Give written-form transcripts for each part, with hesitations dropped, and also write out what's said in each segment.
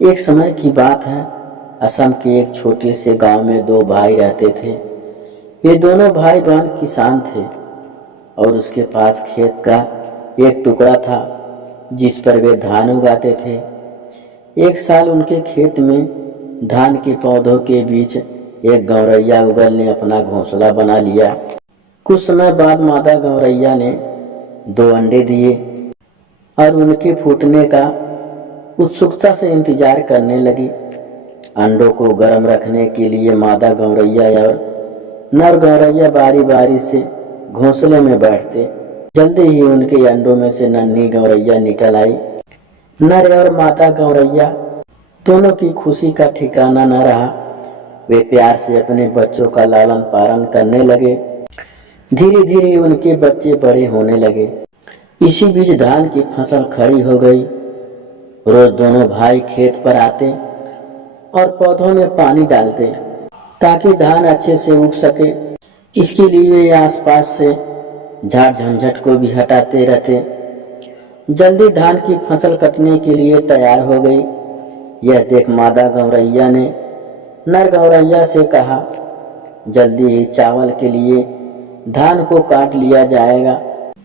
एक समय की बात है। असम के एक छोटे से गांव में दो भाई रहते थे। वे दोनों भाई बहन किसान थे और उसके पास खेत का एक टुकड़ा था जिस पर वे धान उगाते थे। एक साल उनके खेत में धान के पौधों के बीच एक गौरैया उगल ने अपना घोंसला बना लिया। कुछ समय बाद मादा गौरैया ने 2 अंडे दिए और उनके फूटने का उत्सुकता से इंतजार करने लगी। अंडों को गर्म रखने के लिए मादा गौरैया और नर गौरैया बारी बारी से घोंसले में बैठते। जल्दी ही उनके अंडों में से नन्ही गौरैया निकल आई। नर और मादा गौरैया दोनों की खुशी का ठिकाना न रहा। वे प्यार से अपने बच्चों का लालन पालन करने लगे। धीरे धीरे उनके बच्चे बड़े होने लगे। इसी बीच धान की फसल खड़ी हो गई। रोज दोनों भाई खेत पर आते और पौधों में पानी डालते ताकि धान अच्छे से उग सके। इसके लिए वे आसपास से झाड़ झंझट को भी हटाते रहते। जल्दी धान की फसल कटने के लिए तैयार हो गई। यह देख मादा गौरैया ने नर गौरैया से कहा, जल्दी ही चावल के लिए धान को काट लिया जाएगा,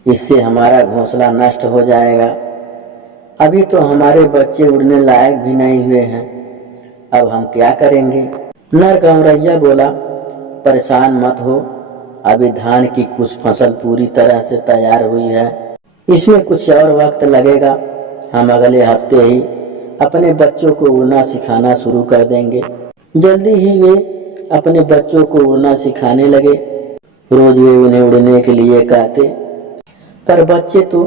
इससे हमारा घोंसला नष्ट हो जाएगा। अभी तो हमारे बच्चे उड़ने लायक भी नहीं हुए हैं, अब हम क्या करेंगे। नर गौरैया बोला, परेशान मत हो, अभी धान की कुछ फसल पूरी तरह से तैयार हुई है, इसमें कुछ और वक्त लगेगा। हम अगले हफ्ते ही अपने बच्चों को उड़ना सिखाना शुरू कर देंगे। जल्दी ही वे अपने बच्चों को उड़ना सिखाने लगे। रोज वे उन्हें उड़ने के लिए कहते, पर बच्चे तो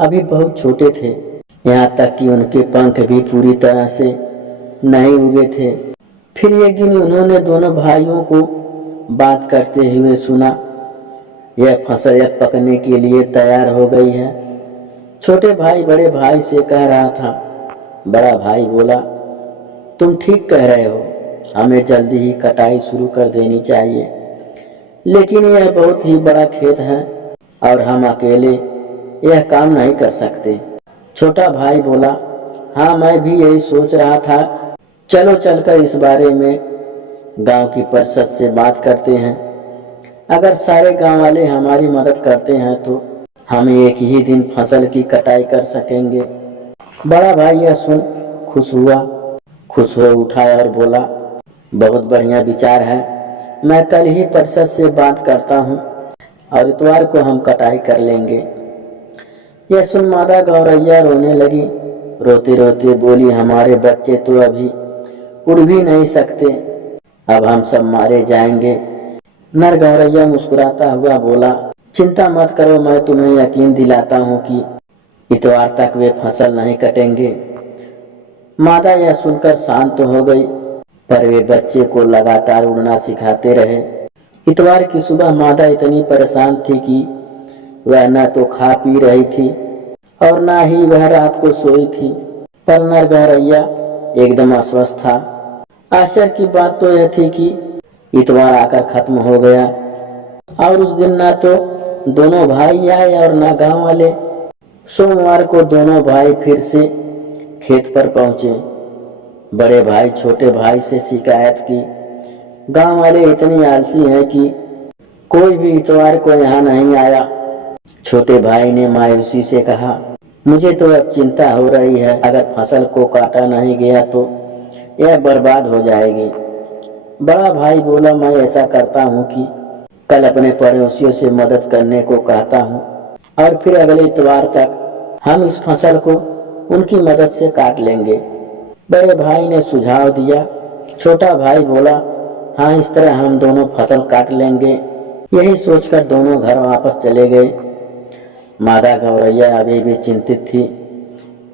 अभी बहुत छोटे थे, यहाँ तक कि उनके पंख भी पूरी तरह से नहीं उगे थे। फिर एक दिन उन्होंने दोनों भाइयों को बात करते हुए सुना, यह फसल पकने के लिए तैयार हो गई है। छोटे भाई बड़े भाई से कह रहा था। बड़ा भाई बोला, तुम ठीक कह रहे हो, हमें जल्दी ही कटाई शुरू कर देनी चाहिए, लेकिन यह बहुत ही बड़ा खेत है और हम अकेले यह काम नहीं कर सकते। छोटा भाई बोला, हाँ मैं भी यही सोच रहा था, चलो चलकर इस बारे में गांव की परिषद से बात करते हैं। अगर सारे गांव वाले हमारी मदद करते हैं तो हम एक ही दिन फसल की कटाई कर सकेंगे। बड़ा भाई यह सुन खुश हो उठा और बोला, बहुत बढ़िया विचार है, मैं कल ही परिषद से बात करता हूँ और इतवार को हम कटाई कर लेंगे। यह सुन मादा गौरैया रोने लगी। रोते रोते बोली, हमारे बच्चे तो अभी उड़ भी नहीं सकते, अब हम सब मारे जाएंगे। नर गौरैया मुस्कुराता हुआ बोला, चिंता मत करो, मैं तुम्हें यकीन दिलाता हूँ कि इतवार तक वे फसल नहीं कटेंगे। मादा यह सुनकर शांत हो गई, पर वे बच्चे को लगातार उड़ना सिखाते रहे। इतवार की सुबह मादा इतनी परेशान थी कि वह न तो खा पी रही थी और न ही वह रात को सोई थी, पर नर गौरैया एकदम अस्वस्थ था। आश्चर्य की बात तो यह थी कि इतवार आकर खत्म हो गया और उस दिन न तो दोनों भाई आए और न गांव वाले। सोमवार को दोनों भाई फिर से खेत पर पहुंचे। बड़े भाई छोटे भाई से शिकायत की, गांव वाले इतनी आलसी हैं कि कोई भी इतवार को यहाँ नहीं आया। छोटे भाई ने मायूसी से कहा, मुझे तो अब चिंता हो रही है, अगर फसल को काटा नहीं गया तो यह बर्बाद हो जाएगी। बड़ा भाई बोला, मैं ऐसा करता हूँ कि कल अपने पड़ोसियों से मदद करने को कहता हूँ और फिर अगले इतवार तक हम इस फसल को उनकी मदद से काट लेंगे। बड़े भाई ने सुझाव दिया। छोटा भाई बोला, हाँ इस तरह हम दोनों फसल काट लेंगे। यही सोचकर दोनों घर वापस चले गए। मादा गौरैया अभी भी चिंतित थी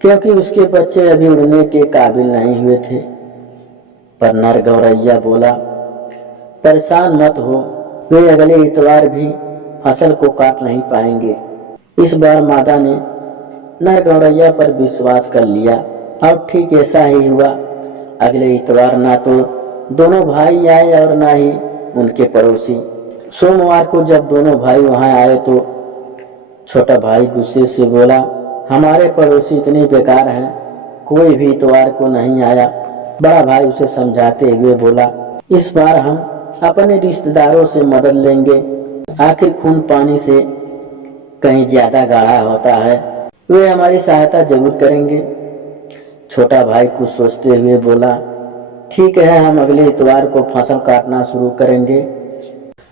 क्योंकि उसके बच्चे अभी उड़ने के काबिल नहीं हुए थे, पर नर गौरैया बोला, परेशान मत हो, वे अगले इतवार भी फसल को काट नहीं पाएंगे। इस बार मादा ने नर गौरैया पर विश्वास कर लिया और ठीक ऐसा ही हुआ। अगले इतवार ना तो दोनों भाई आए और ना ही उनके पड़ोसी। सोमवार को जब दोनों भाई वहां आए तो छोटा भाई गुस्से से बोला, हमारे पड़ोसी इतने बेकार हैं, कोई भी इतवार को नहीं आया। बड़ा भाई उसे समझाते हुए बोला, इस बार हम अपने रिश्तेदारों से मदद लेंगे, आखिर खून पानी से कहीं ज्यादा गाढ़ा होता है, वे हमारी सहायता जरूर करेंगे। छोटा भाई कुछ सोचते हुए बोला, ठीक है, हम अगले इतवार को फसल काटना शुरू करेंगे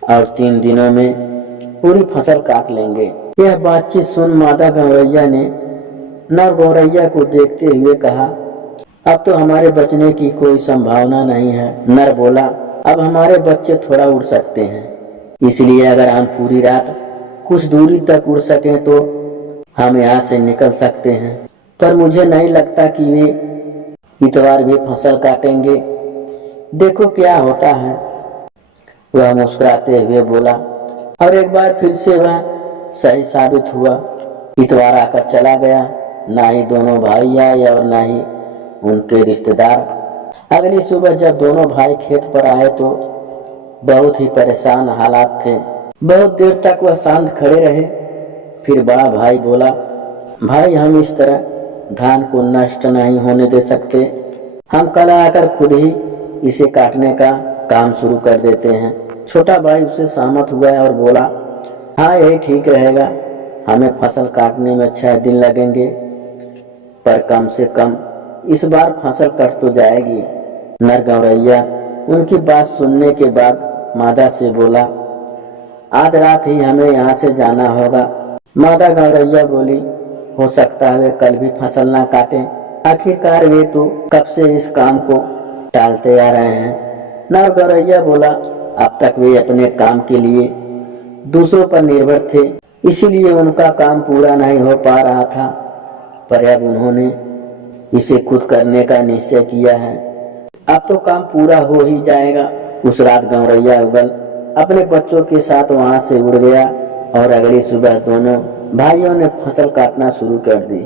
और 3 दिनों में पूरी फसल काट लेंगे। यह बातचीत सुन मादा गौरैया ने नर गौरैया को देखते हुए कहा, अब तो हमारे बचने की कोई संभावना नहीं है। नर बोला, अब हमारे बच्चे थोड़ा उड़ सकते हैं, इसलिए अगर हम पूरी रात कुछ दूरी तक उड़ सकें तो हम यहाँ से निकल सकते हैं, पर मुझे नहीं लगता कि वे इतवार भी फसल काटेंगे। देखो क्या होता है। वह मुस्कुराते हुए बोला और एक बार फिर से वह सही साबित हुआ। इतवार आकर चला गया, ना ही दोनों भाई आए और ना ही उनके रिश्तेदार। अगली सुबह जब दोनों भाई खेत पर आए तो बहुत ही परेशान हालात थे। बहुत देर तक वह शांत खड़े रहे। फिर बड़ा भाई बोला, भाई हम इस तरह धान को नष्ट नहीं होने दे सकते, हम कल आकर खुद ही इसे काटने का काम शुरू कर देते हैं। छोटा भाई उससे सहमत हुआ और बोला, हाँ यही ठीक रहेगा, हमें फसल काटने में 6 दिन लगेंगे, पर कम से कम इस बार फसल कट तो जाएगी। नर गौरैया उनकी बात सुनने के बाद मादा से बोला, आज रात ही हमें यहाँ से जाना होगा। मादा गौरैया बोली, हो सकता है वे कल भी फसल ना काटें, आखिरकार वे तो कब से इस काम को टालते आ रहे हैं। नर गौरैया बोला, अब तक वे अपने काम के लिए दूसरों पर निर्भर थे, इसीलिए उनका काम पूरा नहीं हो पा रहा था, पर अब उन्होंने इसे खुद करने का निश्चय किया है, अब तो काम पूरा हो ही जाएगा। उस रात गौरैया उगल अपने बच्चों के साथ वहां से उड़ गया और अगली सुबह दोनों भाइयों ने फसल काटना शुरू कर दी।